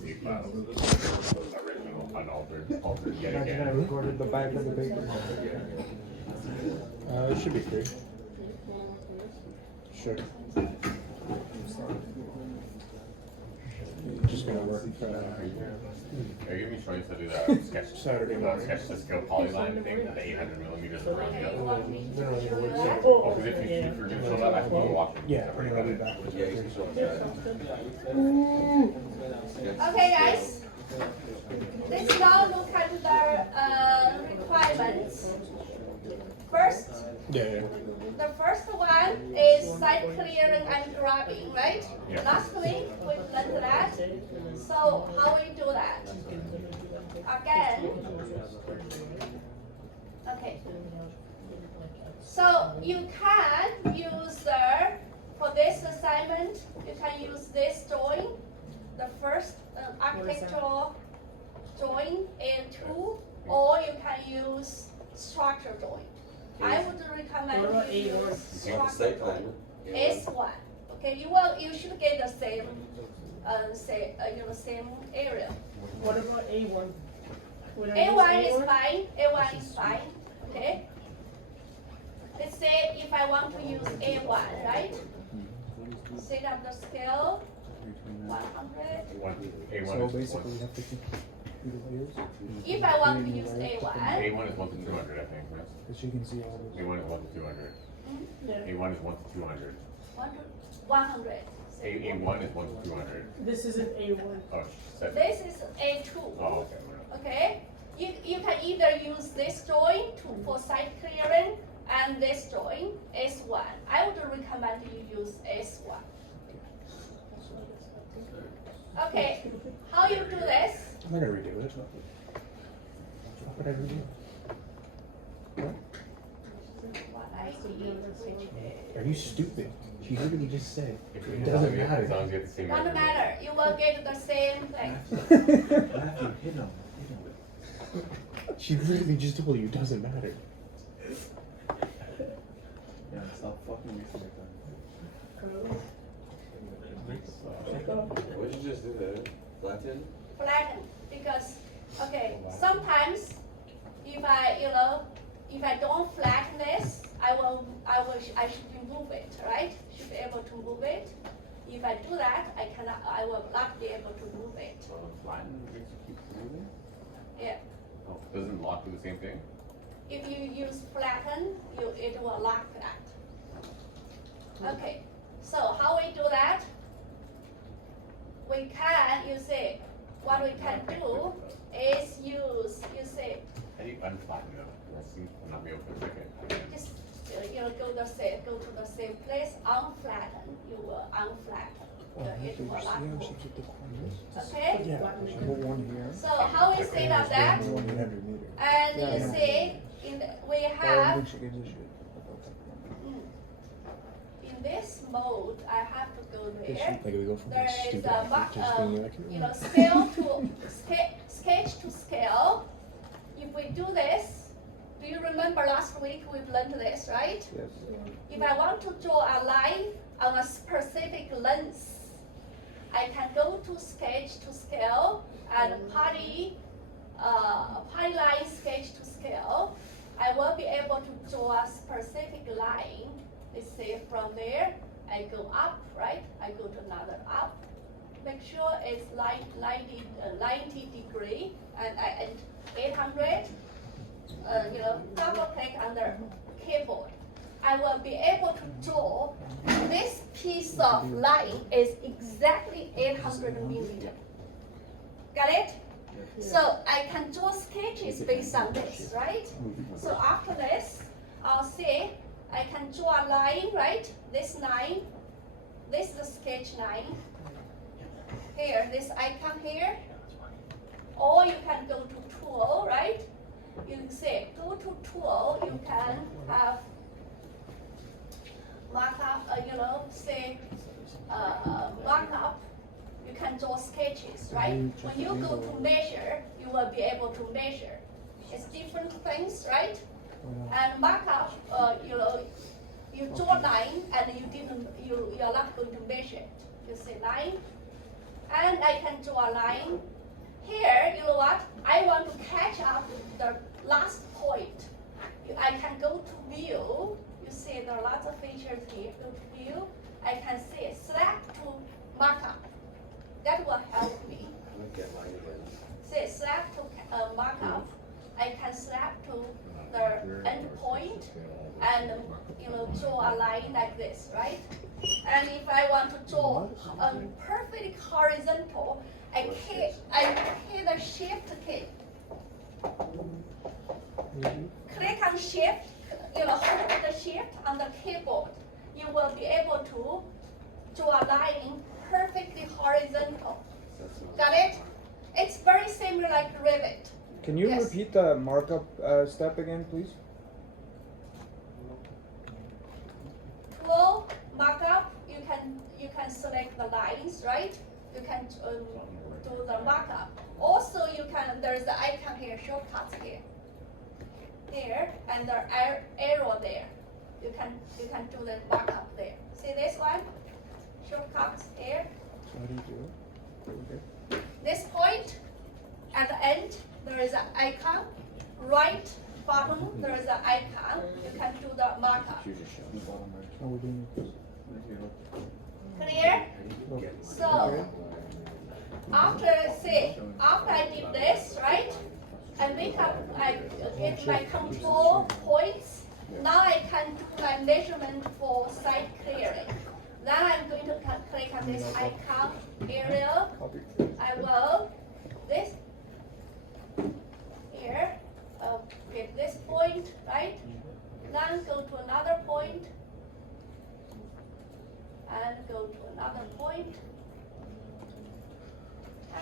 the original, unaltered, altered yet Imagine I again. recorded the back of the paper. It should be free. Sure. Just gonna work. Are you gonna be showing us how to do that sketch? Saturday morning. Sketch to scale polyline thing, the 800 millimeters around the other. They're not gonna work yet. Oh, because if you show that, I can go watch it. Yeah, and I'll be back. Okay, guys. Let's now look at the requirements. First, Yeah. the first one is site clearing and grabbing, right? Yeah. Last week we learned that. So how we do that? Again. Okay. So you can use for this assignment, you can use this drawing, the first architectural drawing A2, or you can use structure drawing. I would recommend you use structure drawing. S1. Okay, you should get the same same area. What about A1? A1 is fine. A1 is fine. Okay. Let's say if I want to use A1, right? Set up the scale 100. A1 So is basically, you one. have to keep the layers. If I want to use A1, A1 is 1 to 200, I think, right? Because you can see all this. A1 is 1 to 200. Yeah. A1 is 1 to 200. 100. A1 is 1 to 200. This is an A1. Oh, said. This is A2. Oh, okay. Okay. You can either use this drawing for site clearing and this drawing S1. I would recommend you use S1. Okay. How you do this? I'm not gonna redo it. How could I redo it? What I did, which is Are you stupid? You heard me just say. If It doesn't matter. As long as you get the same doesn't measurement. matter. You will get the same thing. Matthew, hit him. She literally just told you it doesn't matter. Yeah, stop fucking wasting your time. What did you just do there? Flatten? Flatten, because okay, sometimes if I don't flatten this, I should remove it, right? Should be able to move it. If I do that, I will not be able to move it. Flatten makes you keep moving? Yeah. Oh, doesn't lock do the same thing? If you use flatten, it will lock that. Okay. So how we do that? We can, what we can do is use, How do you unflatten them? Let's see. I'm not be able to click it. just go to the same place, unflatten. You will unflatten. It will lock. Okay. Yeah, so put one here. So how we set up that? 100 meters. And you see, we have Which gives a shit. in this mode, I have to go there. Like we go from There this is stupid a effort to just being accurate. sketch to scale. If we do this, do you remember last week we've learned this, right? Yes. If I want to draw a line on a specific length, I can go to sketch to scale and polyline sketch to scale. I will be able to draw a specific line. Let's say from there, I go up, right? I go to another up. Make sure it's 90 degree and 800. Double click on the keyboard. I will be able to draw this piece of line is exactly 800 millimeters. Got it? So I can draw sketches based on this, right? So after this, I'll say I can draw a line, right? This line, this is the sketch line. Here, this icon here. Or you can go to tool, right? You can say go to tool, you can have markup, markup. You can draw sketches, right? When you go to measure, you will be able to measure. It's different things, right? And markup, you draw line and you are not going to measure it. You say line, And I can draw a line. Here, you know what? I want to catch up the last point. I can go to view. You see there are lots of features here. Go to view. I can say select to markup. That will help me. Look at mine again. Say select to markup. I can select to the end point and draw a line like this, right? And if I want to draw a perfect horizontal, I hit the shift key. Click on shift, hold the shift on the keyboard. You will be able to draw a line perfectly horizontal. Got it? It's very similar like Revit. Can you Yes. repeat the markup step again, please? Tool markup, you can select the lines, right? You can do the markup. Also, there's the icon here, shortcuts here, and the arrow there. You can do the markup there. See this one? Shortcuts here. So how do you do it? Okay. This point, at the end, there is an icon. Right bottom, there is an icon. You can do the markup. How we're doing this? Clear? So, after I did this, right? I get my control points. Now I can do my measurement for site clearing. Then I'm going to click on this icon area. Copy. I will this here, get this point, right? Then go to another point and go to another point.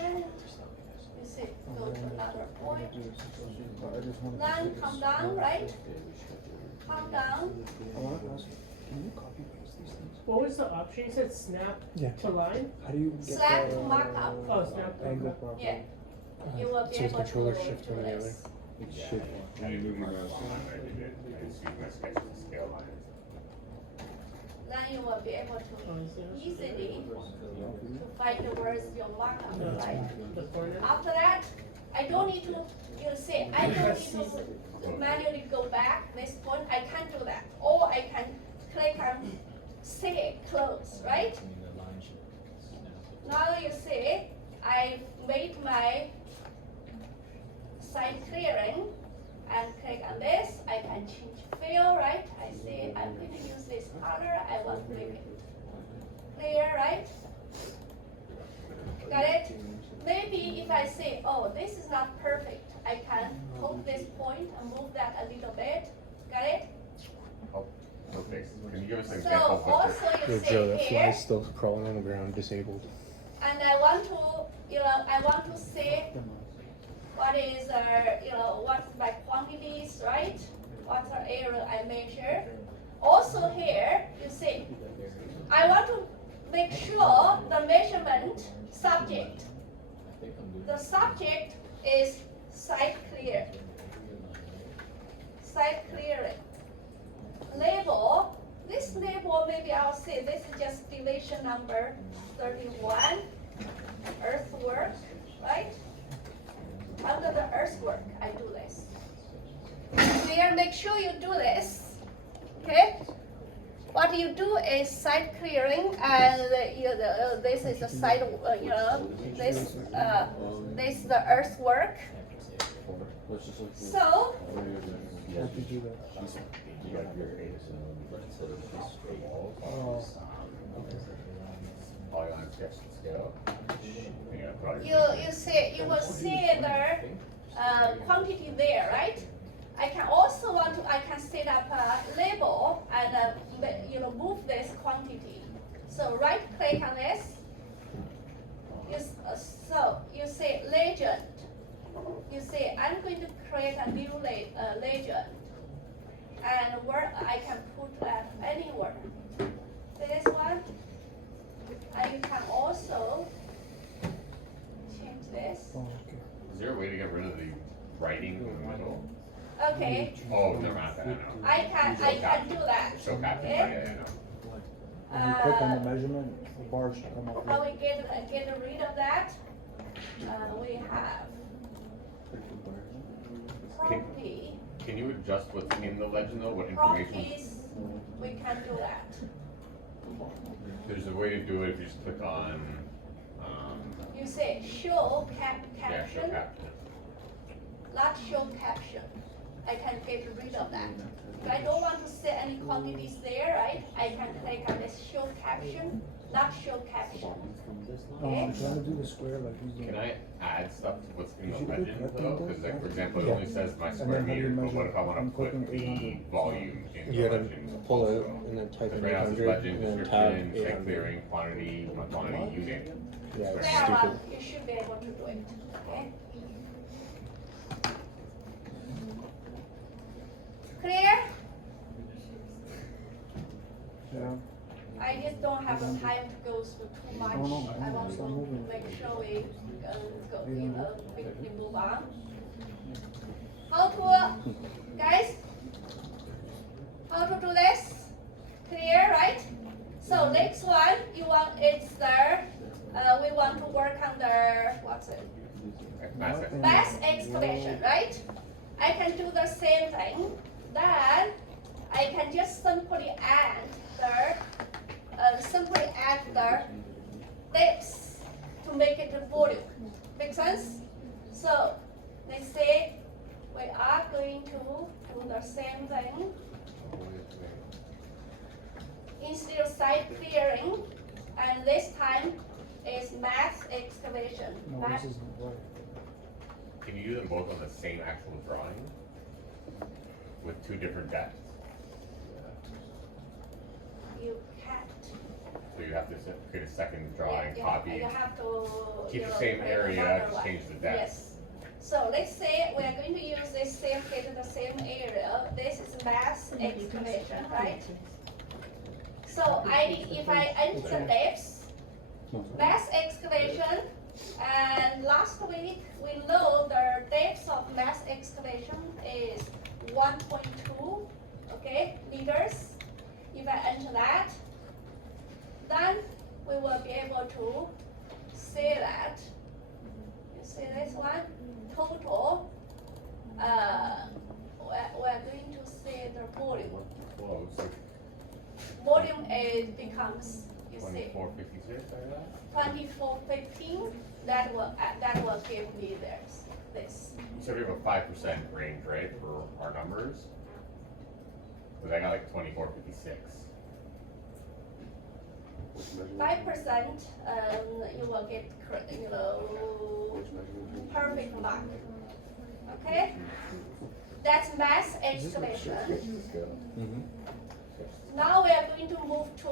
And you see, go to another point. I just wanted to Then see come this. down, right? Come down. I want to ask, can you copy paste these things? What was the option? You said snap Yeah. to line? How do you get Select the markup. Oh, snap to angle markup. properly? Yeah. You will be So it's able controller to shift do one or the other. this. It's Yeah, shit. I didn't move my mouse on, I didn't see my sketch to scale lines. Then you will be able to Oh, is there- easily to find the words your markup, No, right? the corner. After that, I don't need to, I don't need to manually go back this point, I can do that. Or I can click on save, close, right? Now you see, I made my site clearing and click on this, I can change fill, right? I say I'm going to use this color, I want to make it clear, right? Got it? Maybe if I say, oh, this is not perfect, I can hold this point and move that a little bit. Got it? Oh, okay, can you give us an So example of what also Yo, you Joe, say that here, fly's still crawling on the ground, disabled. and I want to say what is, what's my quantities, right? What's the area I measure? Also here, you see, I want to make sure the measurement subject. The subject is site clear. Site clearing. Label. This label, maybe I'll say this is just deviation number 31. Earthwork, right? Under the earthwork, I do this. Clear, make sure you do this. Okay? What you do is site clearing, and this is the site, this is the earthwork. So, How do you do that? Oh, all you want to sketch to scale? Yeah, probably. you will see the quantity there, right? I can set up a label and move this quantity. So right click on this. So you say legend. You say I'm going to create a new legend, and where I can put that anywhere. This one, and you can also change this. oh, okay. Is there a way to get rid of the writing in the middle? Okay, Oh, never mind that, I know. I can do that. Show caption, Okay. yeah, I know. When you click on the measurement, The bars should come up. how we get rid of that? We have property, Can you adjust what's in the legend though? What information? properties, we can do that. There's a way to do it if you just click on, You say show yeah, show caption, caption. not show caption. I can get rid of that. If I don't want to set any quantities there, right? I can click on this show caption, not show caption. Okay? I'm trying to do the square like he's doing. Can I add stuff to what's in the Did you click legend though? rectangle? Because like, for example, it Yeah. only says my And square then how do you meters, but measure what if I it? wanna I'm put clicking the 800. volume in You the gotta legend? pull it also? and then type Like in right now it's 800 legend, and then tab description, site 800. clearing, quantity, quantity, unit. Yeah, it's There are, stupid. you should be able to do it, okay? Clear? Yeah. I just don't have the time to go through too much. No, I want start to moving. make sure we quickly move on. How to, guys? How to do this? Clear, right? So next one, we want to work on the, what's it? Mass Mass excavation, right? I can do the same thing. Then I can just simply add the depths to make it a volume. Make sense? So let's say we are going to do the same thing. Instead of site clearing, and this time is mass excavation. No, Mass- this isn't right. Can you do them both on the same actual drawing? With two different depths? You can't. So you have to create a second drawing, Yeah, copy, You have to. keep you the know, same create area, another just one. change the depth. Yes. So let's say we are going to use this same fit in the same area. This is mass excavation, right? So if I enter the depths, mass excavation, and last week we know the depth of mass excavation is 1.2, okay, meters. If I enter that, then we will be able to say that, you see this one, total, we're going to say the volume. Close, Volume becomes, you see, 2456, like that? 2415, that will give me this. So we have a 5% range, right, for our numbers? Cause I got like 2456. 5%, you will get, perfect mark. Okay? That's mass excavation. Mhm. Now we are going to move to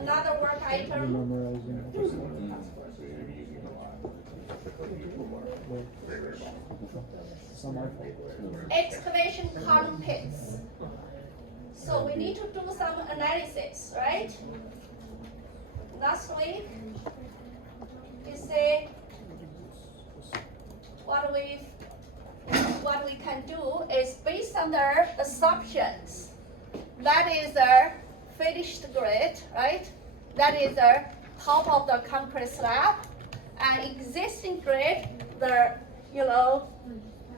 another work item. Memorizing. So you're gonna be using it a lot. Typically use it a lot. Very, very long. It's not my fault. Excavation column pits. So we need to do some analysis, right? Last week, we say what we can do is based on the assumptions. That is the finished grade, right? That is the top of the concrete slab, and existing grade,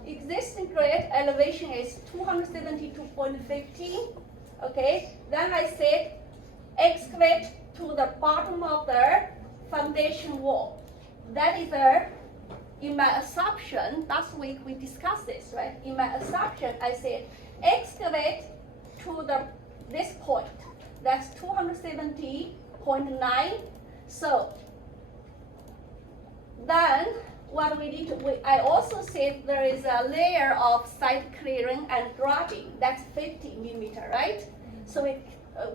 existing grade elevation is 272.15. Okay, then I said excavate to the bottom of the foundation wall. That is in my assumption, last week we discussed this, right? In my assumption, I said excavate to this point. That's 270.9. So then what we need to, I also said there is a layer of site clearing and grubbing. That's 50 millimeter, right? So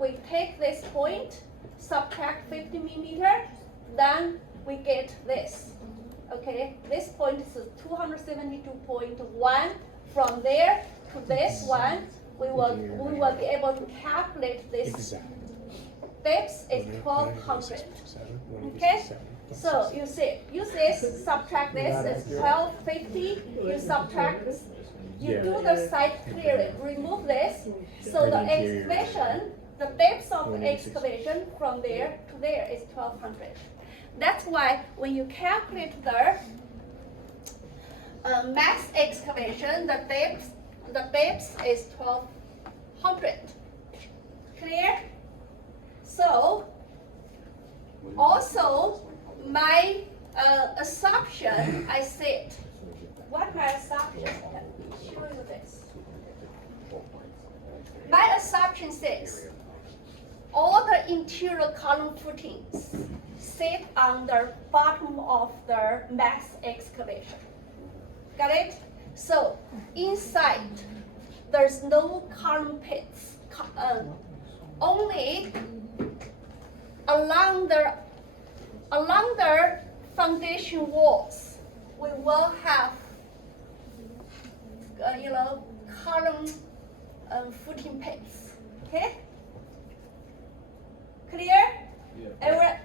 we take this point, subtract 50 millimeter, then we get this. Okay, this point is 272.1. From there to this one, we will be able to calculate this. Exactly. Depth is 1200. Okay? So you see, use this, subtract this, it's 1250, you subtract this, you do the site clearing, remove this, so the excavation the depth of the 186. excavation from there to there is 1200. That's why when you calculate the max excavation, the depth is 1200. Clear? So also my assumption, I said, what my assumption? Let me show you this. My assumption says all the interior column footings sit on the bottom of the max excavation. Got it? So inside there's no column pits, only along the foundation walls we will have column footing pits. Okay? Clear?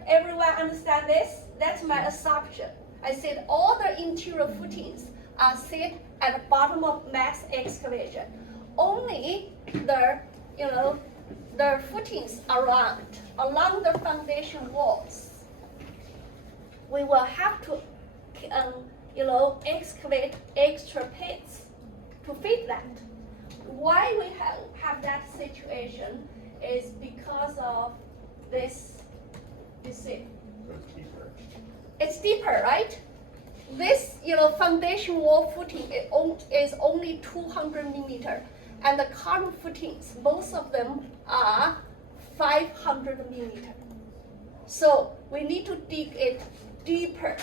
Everyone understand this? That's my assumption. I said all the interior footings are sit at the bottom of max excavation. Only the footings along the foundation walls, we will have to excavate extra pits to fit that. Why we have that situation is because of this. You see, So it's deeper. it's deeper, right? This foundation wall footing is only 200 millimeter, and the column footings, both of them are 500 millimeter. So we need to dig it deeper.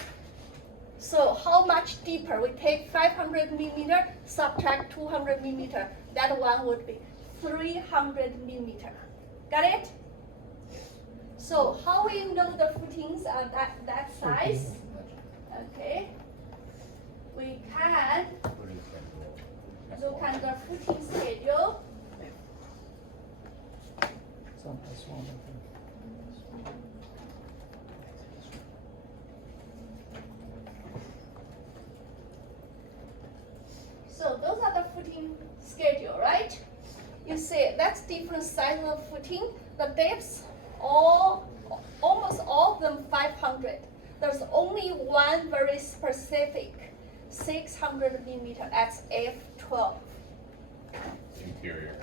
So how much deeper? We take 500 millimeter, subtract 200 millimeter. That one would be 300 millimeter. Got it? So how we know the footings are that size? Okay. We can look at the footing schedule. Some S1, I think. So those are the footing schedule, right? You see that's different size of footing. The depths, almost all of them 500. There's only one very specific 600 millimeter. That's F12. Interior.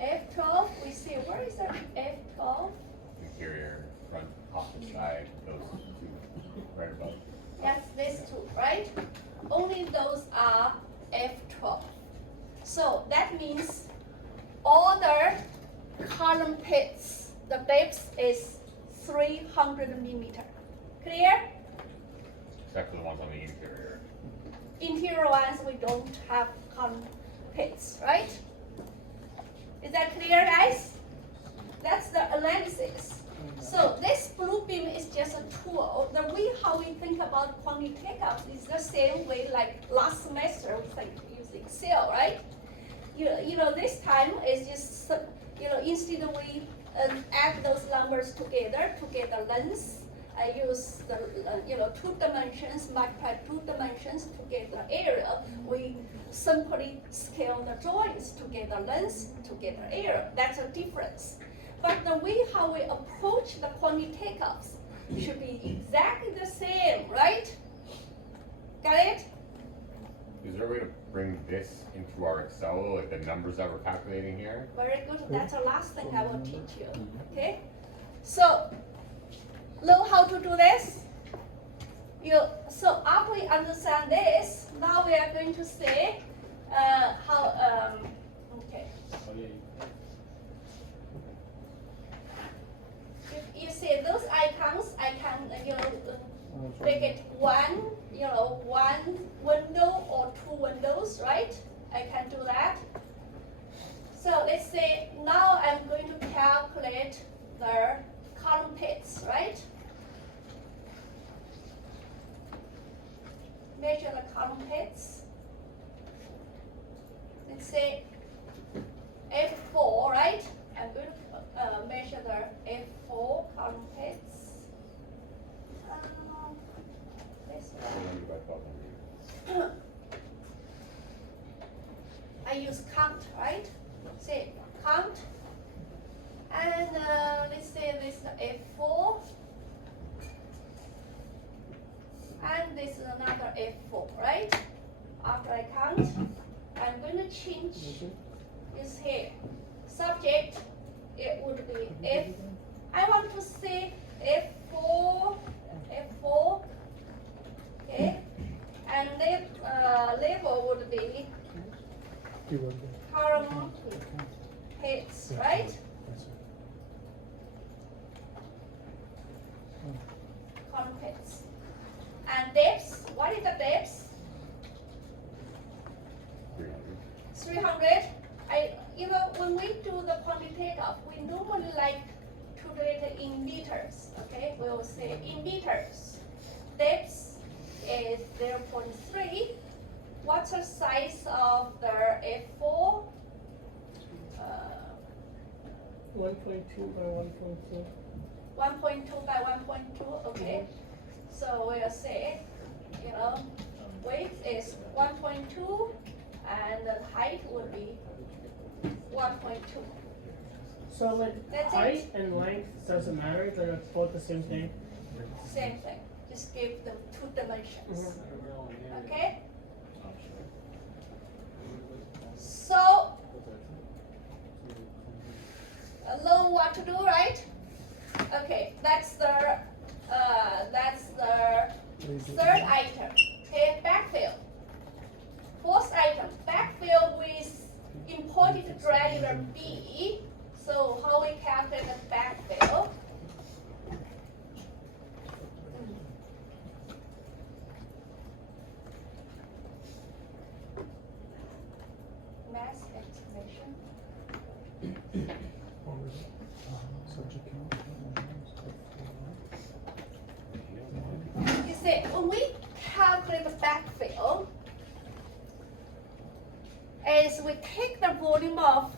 F12. We see where is that F12? Interior, front, opposite side, those two, right above. That's these two, right? Only those are F12. So that means all the column pits, the depth is 300 millimeter. Clear? Except for the ones on the interior. Interior ones, we don't have column pits, right? Is that clear, guys? That's the analysis. So this blue beam is just a tool. The way how we think about quantity takeoffs is the same way like last semester we like using Excel, right? This time is just instead we add those numbers together to get the length. I use the 2 dimensions multiply 2 dimensions to get the area. We simply scale the joints to get the length to get the area. That's a difference. But the way how we approach the quantity takeoffs should be exactly the same, right? Got it? Is there a way to bring this into our Excel, like the numbers that we're calculating here? Very good. That's the last thing I will teach you. Okay? So, know how to do this? So after we understand this, now we are going to say okay. If you see those icons, I can make it one window or 2 windows, right? I can do that. So let's say now I'm going to calculate the column pits, right? Measure the column pits. Let's say F4, right? I'm going to measure the F4 column pits. This one. I use count, right? Say count and this is another F4, right? After I count, I'm going to change this here. Subject, it would be F. I want to say F4, okay? And label would be You wrote that. column hits, right? That's it. Column hits. And depths, what is the depths? 300. When we do the point takeoff, we normally like to do it in meters, okay? We will say in meters. Depths is 0.3. What's the size of the F4? 1.2 by 1.2. 1.2 by 1.2, okay? So we'll say, width is 1.2 and the height would be 1.2. So like That's height it. and length doesn't matter, they're both the same thing. Same thing, just give them 2 dimensions, okay? So, know what to do, right? Okay, that's the third item. Okay, backfill. Fourth item, backfill with imported granular B. So how we calculate the backfill? Mass excavation. What was it? Subject count. You see, when we calculate the backfill, is we take the volume of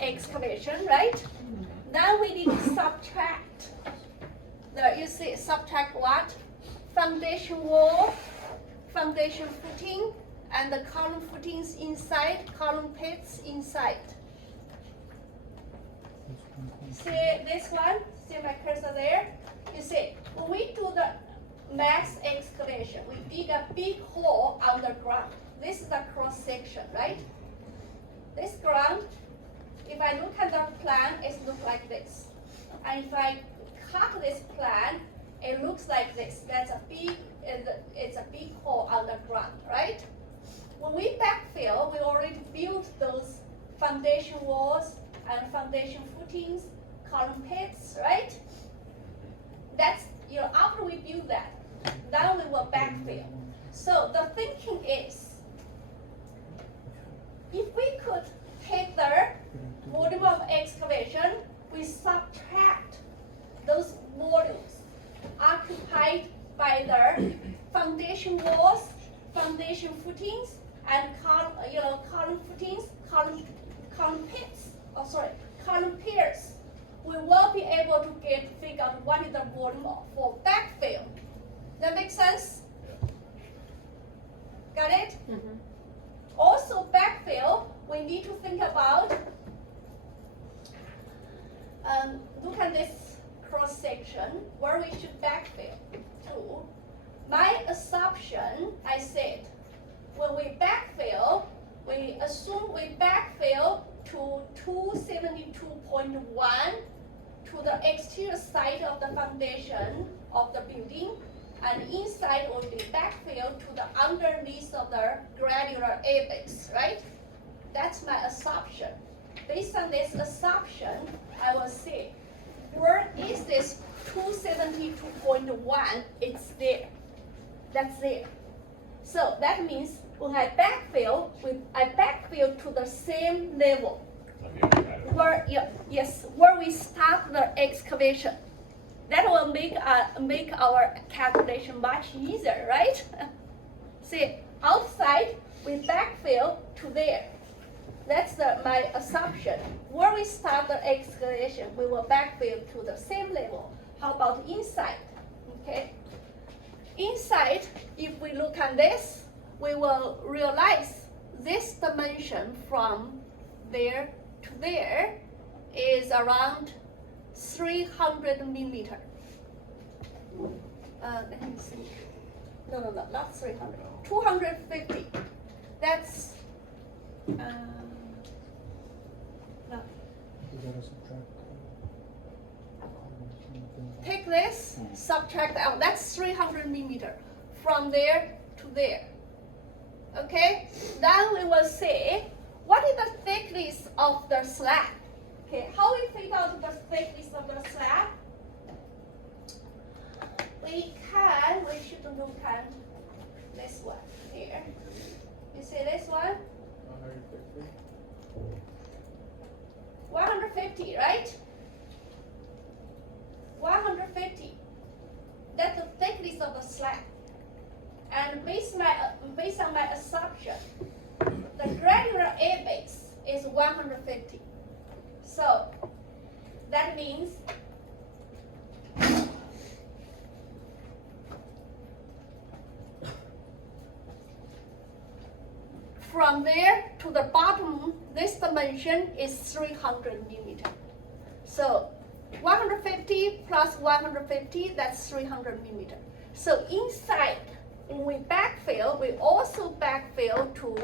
excavation, right? Then we need to subtract. Subtract what? Foundation wall, foundation footing, and the column footings inside, column pits inside. See this one? See my cursor there? You see, when we do the mass excavation, we dig a big hole underground. This is the cross section, right? This ground, if I look at the plan, it looks like this. And if I cut this plan, it looks like this. That's it's a big hole underground, right? When we backfill, we already built those foundation walls and foundation footings, column pits, right? That's, after we build that, then we will backfill. So the thinking is, if we could take the volume of excavation, we subtract those volumes occupied by the foundation walls, foundation footings, and column footings, column pits, column piers. We will be able to figure out what is the volume for backfill. That makes sense? Got it? Mm-hmm. Also, backfill, we need to think about, look at this cross section where we should backfill to. My assumption, I said, when we backfill, we assume we backfill to 272.1 to the exterior side of the foundation of the building, and inside will be backfill to the underneath of the granular apex, right? That's my assumption. Based on this assumption, I will say, where is this 272.1? It's there. That's there. So that means when I backfill to the same level where we start the excavation. That will make our calculation much easier, right? See, outside we backfill to there. That's my assumption. Where we start the excavation, we will backfill to the same level. How about inside? Okay. Inside, if we look at this, we will realize this dimension from there to there is around 300 millimeter. let me see. No, not 300. 250. That's, no. You gotta subtract. Take this, subtract out. That's 300 millimeter from there to there. Okay? Then we will say, what is the thickness of the slab? Okay, how we figure out the thickness of the slab? We should look at this one here. You see this one? 150, right? 150. That's the thickness of the slab. And based on my assumption, the granular air base is 150. So that means from there to the bottom, this dimension is 300 millimeter. So 150 plus 150, that's 300 millimeter. So inside, when we backfill, we also backfill to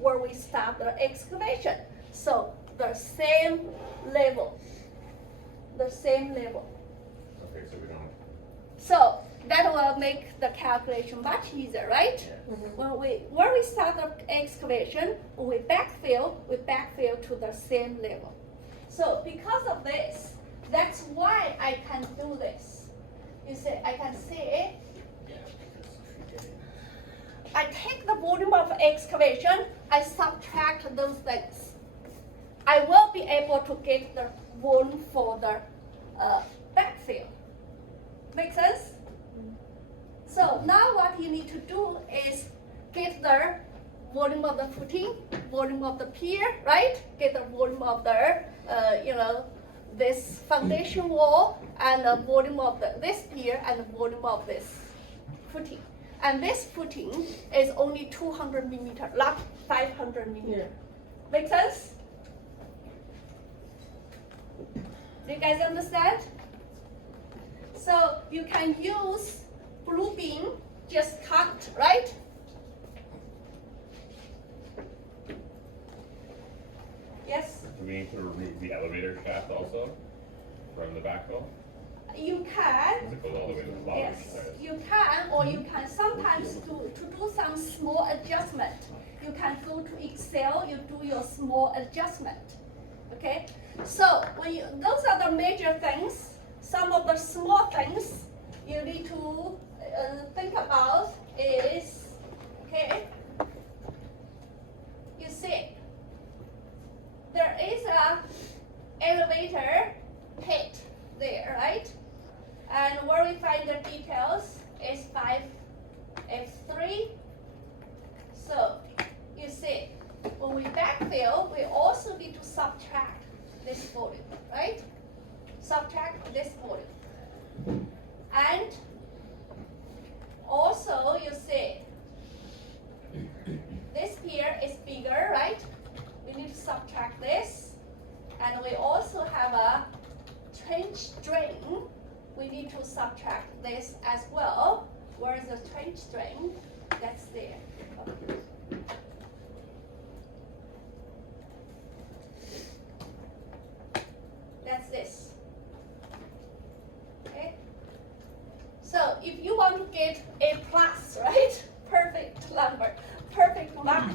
where we start the excavation. So the same level. Okay, so we don't. So that will make the calculation much easier, right? When we start the excavation, when we backfill to the same level. So because of this, that's why I can do this. You see, I can say, I take the volume of excavation, I subtract those things. I will be able to get the volume for the backfill. Make sense? So now what you need to do is get the volume of the footing, volume of the pier, right? Get the volume of the, this foundation wall, and the volume of this pier, and the volume of this footing. And this footing is only 200 millimeter, not 500 millimeter. Yeah. Make sense? Do you guys understand? So you can use blue beam, just cut, right? Yes? Do we need to remove the elevator shaft also from the backhoe? You can. Because it goes all the way to the bottom. Yes, you can, or you can sometimes to do some small adjustment. You can go to Excel, you do your small adjustment. Okay? So those are the major things. Some of the small things you need to think about is, okay, you see, there is a elevator pit there, right? And where we find the details is 5F3. So you see, when we backfill, we also need to subtract this volume, right? Subtract this volume. And also you see, this pier is bigger, right? We need to subtract this. And we also have a trench drain. We need to subtract this as well. Where is the trench drain? That's there. That's this. Okay? So if you want to get A plus, right? Perfect number, perfect mark,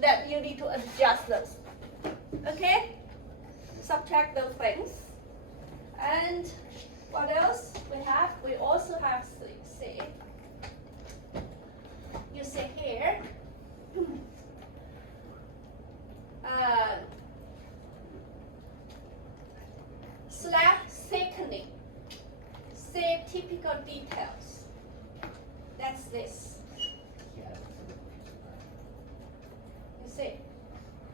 then you need to adjust those. Okay? Subtract those things. And what else we have? We also have, see, you see here, slab thickening. Say typical details. That's this. You see,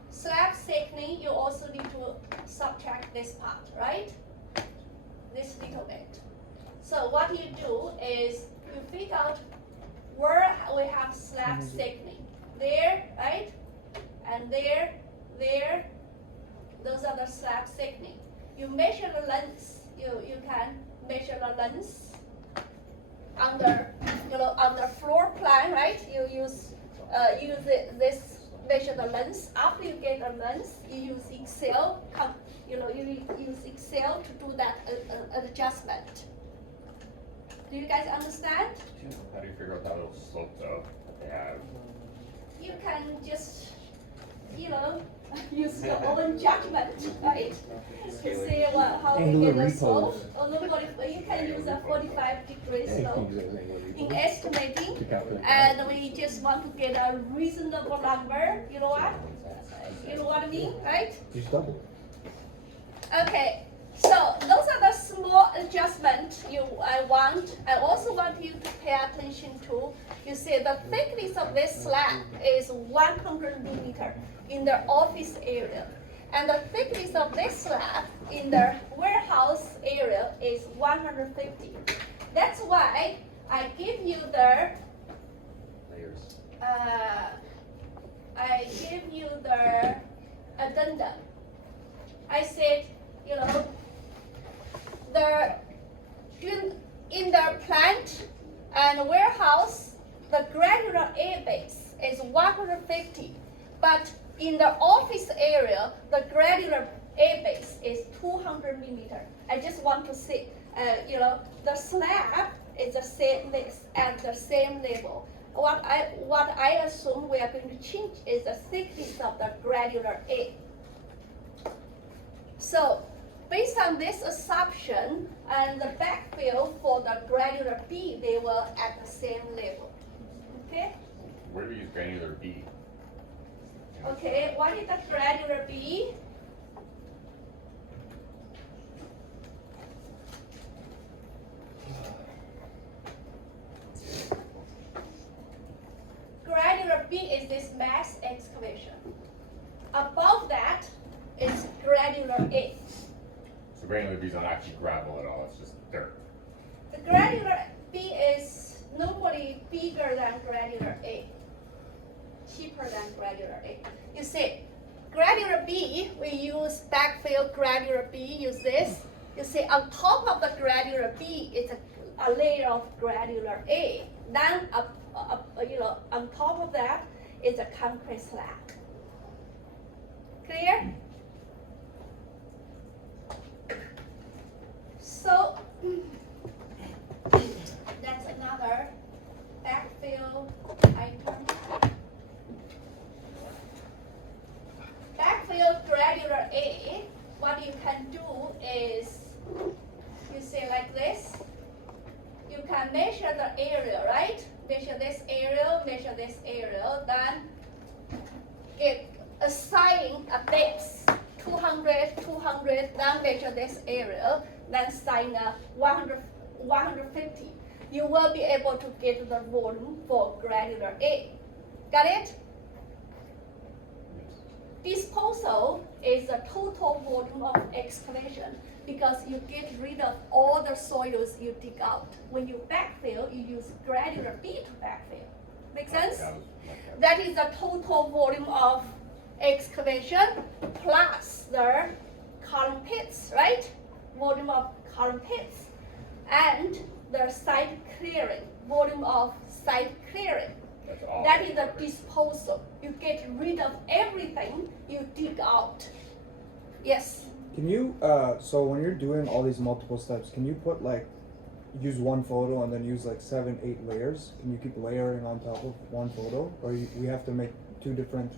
slab thickening, you also need to subtract this part, right? This little bit. So what you do is you figure out where we have slab thickening. There, right? And there, there. Those are the slab thickening. You measure the length. You can measure the length on on the floor plan, right? You use this measure the length. After you get the length, you use Excel. You use Excel to do that adjustment. Do you guys understand? How do you figure out that little slope though that they have? You can just, use your own judgment, right? To see how to Angular get the slope. repose. Or you can use a 45-degree Yeah, you slope can use it as angular in repose estimating. to calculate. And we just want to get a reasonable number, you know what? You know what I mean, right? Just double. Okay, so those are the small adjustments I want. I also want you to pay attention to. You see the thickness of this slab is 100 millimeter in the office area. And the thickness of this slab in the warehouse area is 150. That's why I give you the Layers. addendum. I said, in the plant and warehouse, the granular A base is 150, but in the office area, the granular A base is 200 millimeter. I just want to say, the slab is the same this at the same level. What I assume we are going to change is the thickness of the granular A. So, based on this assumption and the backfill for the granular B, they were at the same level. Okay? Where do we use granular B? Okay, what is the granular B? Granular B is this mass excavation. Above that is granular A. So granular B is not actually gravel at all, it's just dirt. The granular B is nobody bigger than granular A, cheaper than granular A. You see, granular B, we use backfill granular B, use this. You see, on top of the granular B is a layer of granular A. Then, on top of that is a concrete slab. Clear? So, that's another backfill item. Backfill granular A, what you can do is, you say like this, you can measure the area, right? Measure this area, then assign a base, 200, 200, then measure this area, then assign a 150. You will be able to get the volume for granular A. Got it? Disposal is the total volume of excavation because you get rid of all the soils you dig out. When you backfill, you use granular B to backfill. Make sense? That is the total volume of excavation plus the column pits, right? Volume of column pits and the site clearing, volume of site clearing. That's all. That is the disposal. You get rid of everything you dig out. Yes. Can you, so when you're doing all these multiple steps, can you put use one photo and then use 7, 8 layers? Can you keep layering on top of one photo? Or we have to make 3 different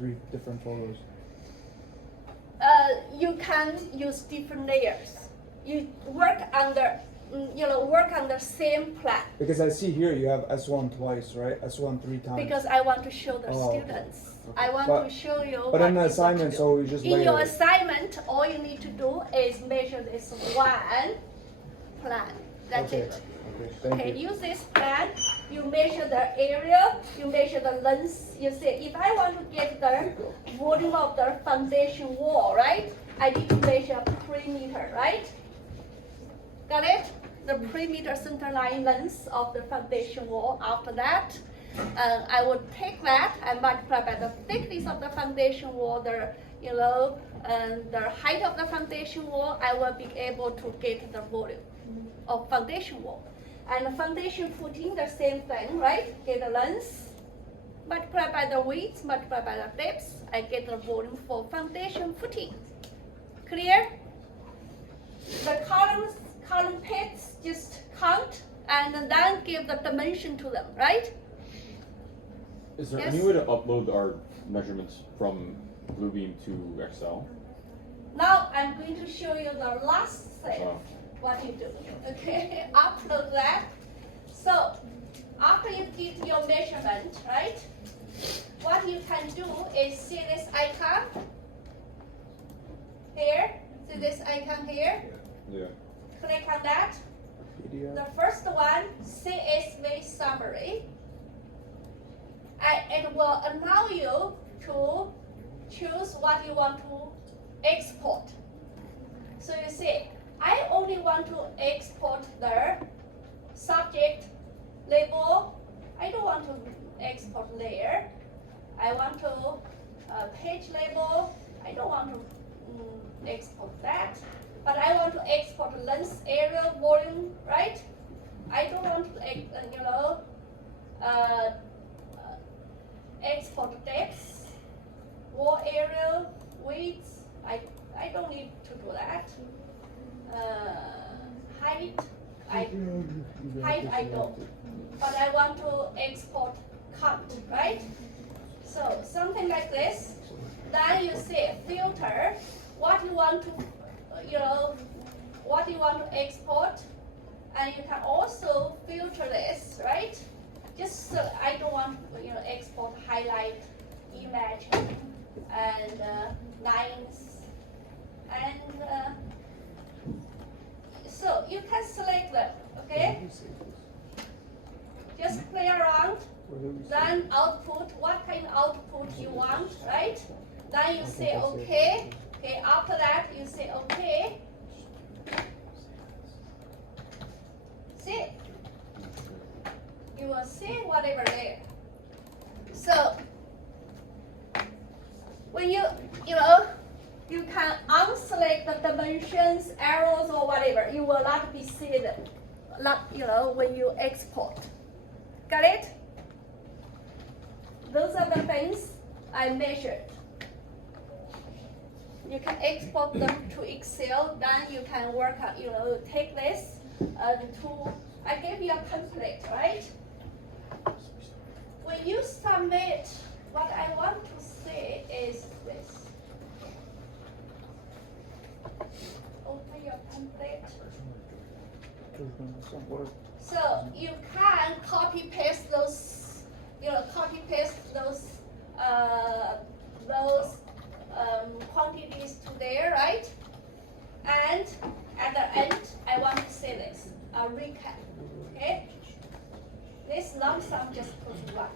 photos? You can use different layers. You work under same plan. Because I see here you have S1 twice, right? S1 3 times. Because I want to show the Oh, okay. students. Okay. I want But- to show you. But in the what you want to assignment, do. so you just In layer your it. assignment, all you need to do is measure this one plan. That's Okay. it. Okay, thank Okay, you. use this plan. You measure the area. You measure the length. You say, if I want to get the volume of the foundation wall, right? I need to measure perimeter, right? Got it? The perimeter center line length of the foundation wall. After that, I would take that and multiply by the thickness of the foundation wall, and the height of the foundation wall. I will be able to get the volume of foundation wall. And the foundation footing, the same thing, right? Get the length, multiply by the width, multiply by the depth, I get the volume for foundation footing. Clear? The column pits, just count and then give the dimension to them, right? Is there Yes. any way to upload our measurements from Bluebeam to Excel? Now I'm going to show you the last step, Oh. what you do, okay? After that, so after you get your measurement, right? What you can do is see this icon here, see this icon here, Yeah. click on that. PDF. The first one, CSV summary. And it will allow you to choose what you want to export. So you see, I only want to export the subject label. I don't want to export layer. I want to page label. I don't want to export that. But I want to export length, area, volume, right? I don't want to, export depth, wall area, width. I don't need to do that. Height, I don't. But I want to export count, right? So something like this. Then you say filter, what you want to, what you want to export, and you can also filter this, right? Just so I don't want to, export highlight, image, and lines, and so you can select them, okay? Just play around. Then output, what kind of output you want, right? Then you say okay. Okay, after that you say okay. See? You will see whatever there. So when you can unselect the dimensions, arrows or whatever, you will not be see them. When you export. Got it? Those are the things I measured. You can export them to Excel, then you can work on, take this I gave you a template, right? When you submit, what I want to say is this. Open your template. So you can copy paste those, quantities to there, right? And at the end, I want to say this, a recap, okay? This lump sum just put 1.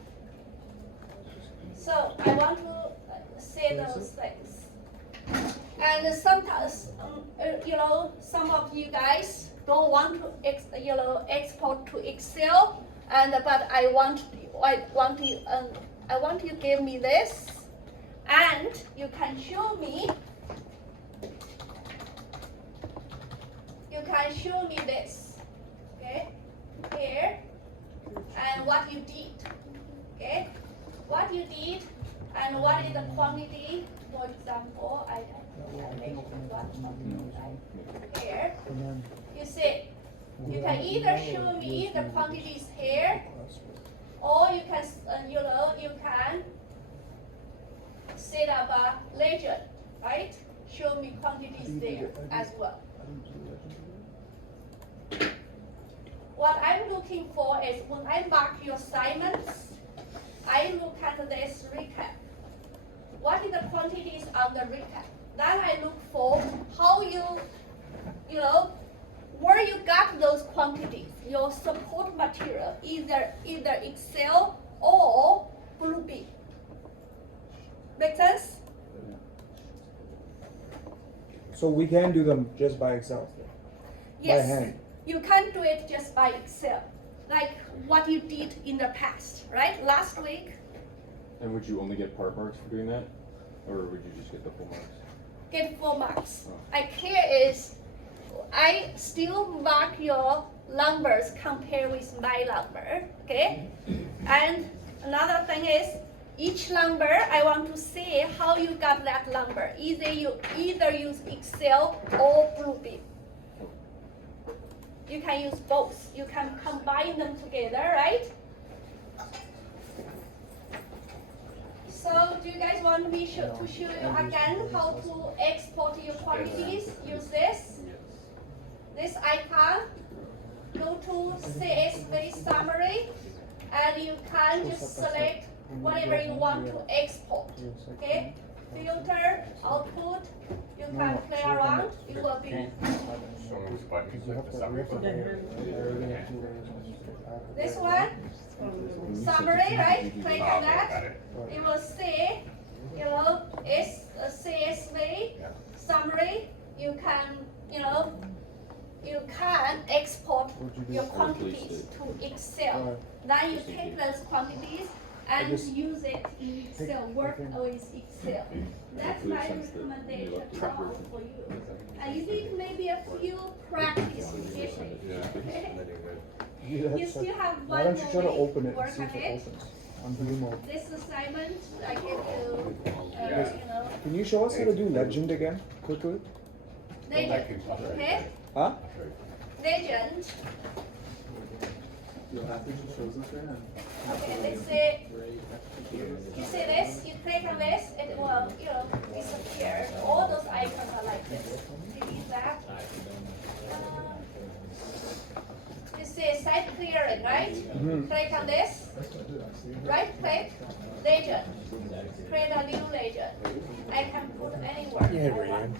So I want to say those things. And sometimes, some of you guys don't want to export to Excel, but I want you to give me this, and you can show me. You can show me this, okay? Here, and what you did, okay? What you did, and what is the quantity? For example, I make one here. You see, you can either show me the quantities here, or you can, you can set up a legend, right? Show me quantities there as well. What I'm looking for is when I mark your assignments, I look at this recap. What is the quantities on the recap? Then I look for how where you got those quantities, your support material, either Excel or Bluebeam. Make sense? So we can do them just by Excel. Yes. By hand. You can do it just by Excel, like what you did in the past, right? Last week, And would you only get part marks for doing that? Or would you just get the full marks? get 4 marks. Oh. I care is, I still mark your numbers compared with my number, okay? And another thing is, each number, I want to see how you got that number. Either use Excel or Bluebeam. You can use both. You can combine them together, right? So do you guys want me to show you again how to export your quantities? Use this. This icon. Go to CSV summary, and you can just select whatever you want to export. Okay? Filter, output, you can play around. It will be So which button is like the summary button? this one. Summary, right? Click on Okay, got that. it. It will say, it's a CSV Yeah. summary. You can, you can export your quantities to Excel. Then you take those quantities and use it in Excel, work with Excel. That's my recommendation for you. And you need maybe a few practice sessions. Okay? You still have Why one don't you try to more open week it to and work see on if it it. opens on Blue mode? This assignment, I give you, Yeah. Can you show us how to do legend again, quickly? legend, okay? Huh? Legend, You'll have to just shows us right now. okay, let's say, you see this, you click on this, it will, disappear. All those icons are like this. Delete that. You see site clearing, right? Click on this, right click, legend. Create a new legend. I can put anywhere. Yeah, I want. Ryan.